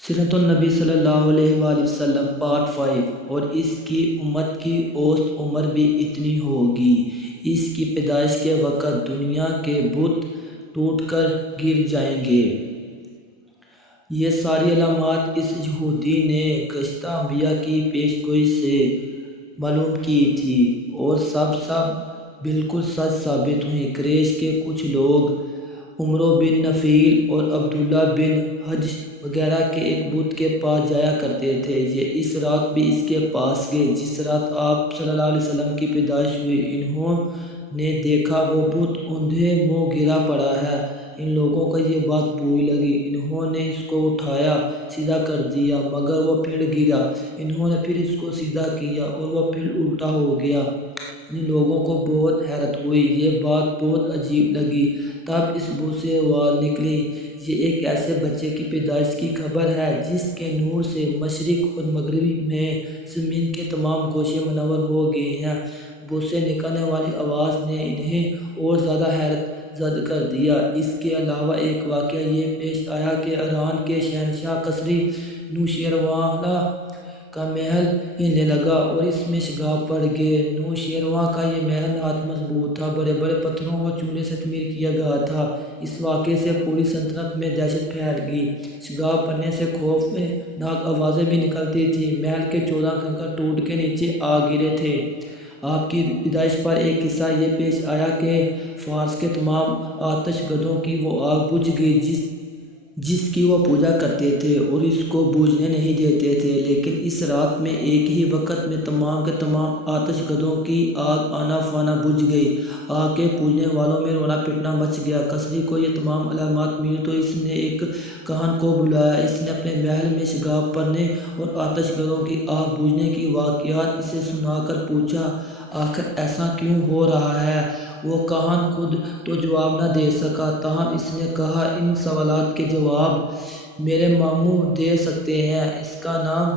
سیرت النبی صلی اللہ علیہ وآلہ وسلم پارٹ 5۔ اور اس کی امت کی اوسط عمر بھی اتنی ہوگی۔ اس کی پیدائش کے وقت دنیا کے بت ٹوٹ کر گر جائیں گے۔ یہ ساری علامات اس یہودی نے گزشتہ انبیاء کی پیش گوئی سے معلوم کی تھی اور سب بالکل سچ ثابت ہوئیں۔ قریش کے کچھ لوگ عمرو بن نفیل اور عبداللہ بن حجش وغیرہ کے ایک بت کے پاس جایا کرتے تھے۔ یہ اس رات بھی اس کے پاس گئے جس رات آپ صلی اللہ علیہ وسلم کی پیدائش ہوئی۔ انہوں نے دیکھا وہ بت اوندھے منہ گرا پڑا ہے۔ ان لوگوں کو یہ بات بری لگی۔ انہوں نے اس کو اٹھایا سیدھا کر دیا مگر وہ پھر گرا۔ انہوں نے پھر اس کو سیدھا کیا اور وہ پھر الٹا ہو گیا۔ ان لوگوں کو بہت حیرت ہوئی، یہ بات بہت عجیب لگی۔ تب اس بت سے آواز نکلی، یہ ایک ایسے بچے کی پیدائش کی خبر ہے جس کے نور سے مشرق اور مغرب میں زمین کے تمام گوشے منور ہو گئے ہیں۔ بت سے نکلنے والی آواز نے انہیں اور زیادہ حیرت زدہ کر دیا۔ اس کے علاوہ ایک واقعہ یہ پیش آیا کہ ایران کے شہنشاہ کسری نوشیروان کا محل ہلنے لگا اور اس میں شگاف پڑ گئے۔ نوشیروان کا یہ محل نہایت مضبوط تھا، بڑے بڑے پتھروں اور چونے سے تعمیر کیا گیا تھا۔ اس واقعے سے پوری سلطنت میں دہشت پھیل گئی۔ شگاف پڑنے سے خوفناک آوازیں بھی نکلتی تھیں۔ محل کے 14 کنکر ٹوٹ کے نیچے آ گرے تھے۔ آپ کی پیدائش پر ایک قصہ یہ پیش آیا کہ فارس کے تمام آتش گدوں کی وہ آگ بجھ گئی جس کی وہ پوجا کرتے تھے اور اس کو بجھنے نہیں دیتے تھے، لیکن اس رات میں ایک ہی وقت میں تمام کے تمام آتش گدوں کی آگ آنا فانا بجھ گئی۔ آگ کے پوجنے والوں میں رونا پیٹنا مچ گیا۔ کسری کو یہ تمام علامات ملی تو اس نے ایک کاہن کو بلایا۔ اس نے اپنے محل میں شگاف پڑنے اور آتش گدوں کی آگ بجھنے کی واقعات اسے سنا کر پوچھا، آخر ایسا کیوں ہو رہا ہے؟ وہ کاہن خود تو جواب نہ دے سکا، تاہم اس نے کہا، ان سوالات کے جواب میرے ماموں دے سکتے ہیں، اس کا نام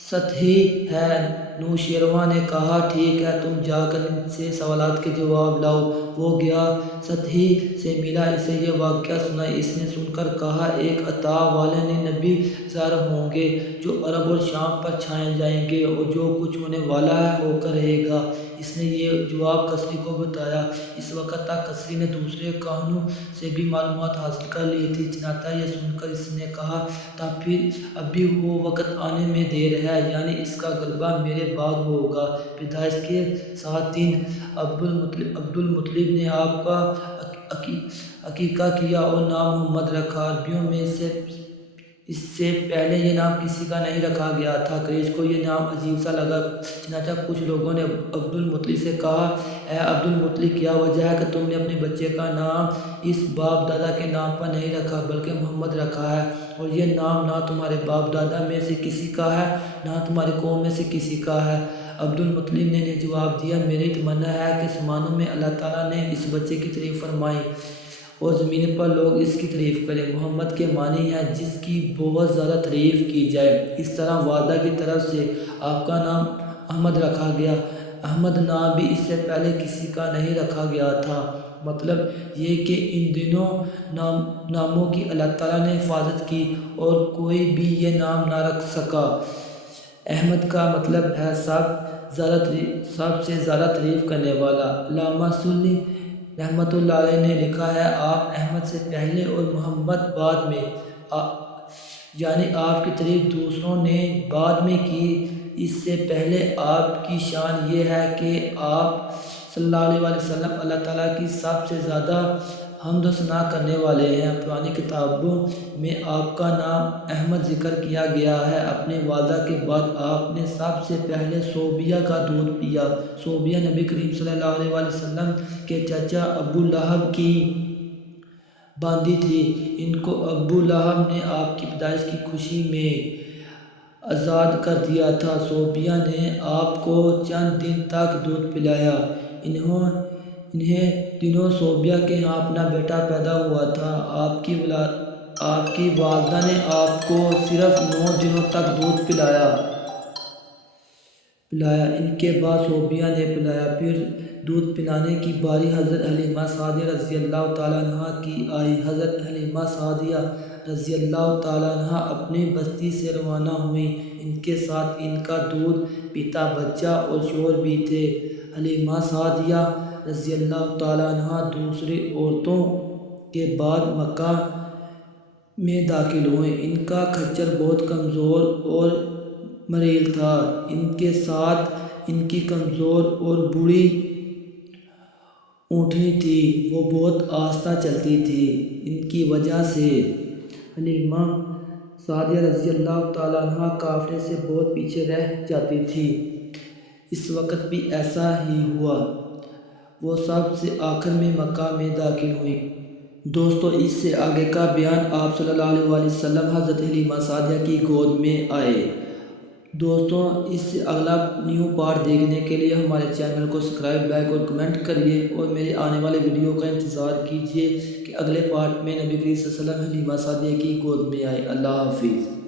سطحی ہے۔ نوشیروان نے کہا، ٹھیک ہے، تم جا کر ان سے سوالات کے جواب لاؤ۔ وہ گیا، سطحی سے ملا، اسے یہ واقعہ سنایا۔ اس نے سن کر کہا، ایک عطا والے نبی ظاہر ہوں گے جو عرب اور شام پر چھائے جائیں گے اور جو کچھ ہونے والا ہے ہو کر رہے گا۔ اس نے یہ جواب کسری کو بتایا۔ اس وقت تک کسری نے دوسرے کاہنوں سے بھی معلومات حاصل کر لی تھی، چنانچہ یہ سن کر اس نے کہا، تب پھر اب بھی وہ وقت آنے میں دیر ہے، یعنی اس کا غلبہ میرے بعد ہوگا۔ پیدائش کے 7 دن عبدالمطلب نے آپ کا عقیقہ کیا اور نام محمد رکھا۔ عربیوں میں اس سے پہلے یہ نام کسی کا نہیں رکھا گیا تھا۔ قریش کو یہ نام عجیب سا لگا، چنانچہ کچھ لوگوں نے عبدالمطلب سے کہا، اے عبدالمطلب، کیا وجہ ہے کہ تم نے اپنے بچے کا نام اس باپ دادا کے نام پر نہیں رکھا بلکہ محمد رکھا ہے، اور یہ نام نہ تمہارے باپ دادا میں سے کسی کا ہے نہ تمہاری قوم میں سے کسی کا ہے؟ عبدالمطلب نے جواب دیا، میری تمنا ہے کہ آسمانوں میں اللہ تعالیٰ نے اس بچے کی تعریف فرمائی اور زمین پر لوگ اس کی تعریف کریں۔ محمد کے معنی ہے جس کی بہت زیادہ تعریف کی جائے۔ اس طرح والدہ کی طرف سے آپ کا نام احمد رکھا گیا۔ احمد نام بھی اس سے پہلے کسی کا نہیں رکھا گیا تھا۔ مطلب یہ کہ ان دونوں ناموں کی اللہ تعالیٰ نے حفاظت کی اور کوئی بھی یہ نام نہ رکھ سکا۔ احمد کا مطلب ہے سب سے زیادہ تعریف کرنے والا۔ علامہ سیوطی رحمۃ اللہ علیہ نے لکھا ہے، آپ احمد سے پہلے اور محمد بعد میں، یعنی آپ کی تعریف دوسروں نے بعد میں کی۔ اس سے پہلے آپ کی شان یہ ہے کہ آپ صلی اللہ علیہ وسلم اللہ تعالیٰ کی سب سے زیادہ حمد و ثنا کرنے والے ہیں۔ پرانی کتابوں میں آپ کا نام احمد ذکر کیا گیا ہے۔ اپنی والدہ کے بعد آپ نے سب سے پہلے صوبیہ کا دودھ پیا۔ صوبیہ نبی کریم صلی اللہ علیہ وسلم کے چچا ابو لہب کی باندھی تھی۔ ان کو ابو لہب نے آپ کی پیدائش کی خوشی میں آزاد کر دیا تھا۔ صوبیہ نے آپ کو چند دن تک دودھ پلایا۔ انہیں دنوں صوبیہ کے ہاں اپنا بیٹا پیدا ہوا تھا۔ آپ کی والدہ نے آپ کو صرف 9 دنوں تک دودھ پلایا۔ ان کے بعد صوبیہ نے پلایا۔ پھر دودھ پلانے کی باری حضرت حلیمہ سعدیہ رضی اللہ تعالیٰ عنہا کی آئی۔ حضرت حلیمہ سعدیہ رضی اللہ تعالیٰ عنہ اپنی بستی سے روانہ ہوئیں۔ ان کے ساتھ ان کا دودھ پیتا بچہ اور شوہر بھی تھے۔ حلیمہ سعدیہ رضی اللہ تعالیٰ عنہ دوسری عورتوں کے بعد مکہ میں داخل ہوئیں۔ ان کا کھچر بہت کمزور اور مریل تھا۔ ان کے ساتھ ان کی کمزور اور بوڑھی اونٹنی تھی، وہ بہت آہستہ چلتی تھی۔ ان کی وجہ سے حلیمہ سعدیہ رضی اللہ تعالیٰ عنہ قافلے سے بہت پیچھے رہ جاتی تھی۔ اس وقت بھی ایسا ہی ہوا، وہ سب سے آخر میں مکہ میں داخل ہوئیں۔ دوستو، اس سے آگے کا بیان آپ صلی اللہ علیہ وآلہ وسلم حضرت حلیمہ سعدیہ کی گود میں آئے۔ دوستو، اس سے اگلا نیو پارٹ دیکھنے کے لیے ہمارے چینل کو سبسکرائب، لائک اور کمنٹ کریے اور میرے آنے والے ویڈیو کا انتظار کیجیے کہ اگلے پارٹ میں نبی کریم صلی اللہ علیہ وسلم حلیمہ سعدیہ کی گود میں آئے۔ اللہ حافظ۔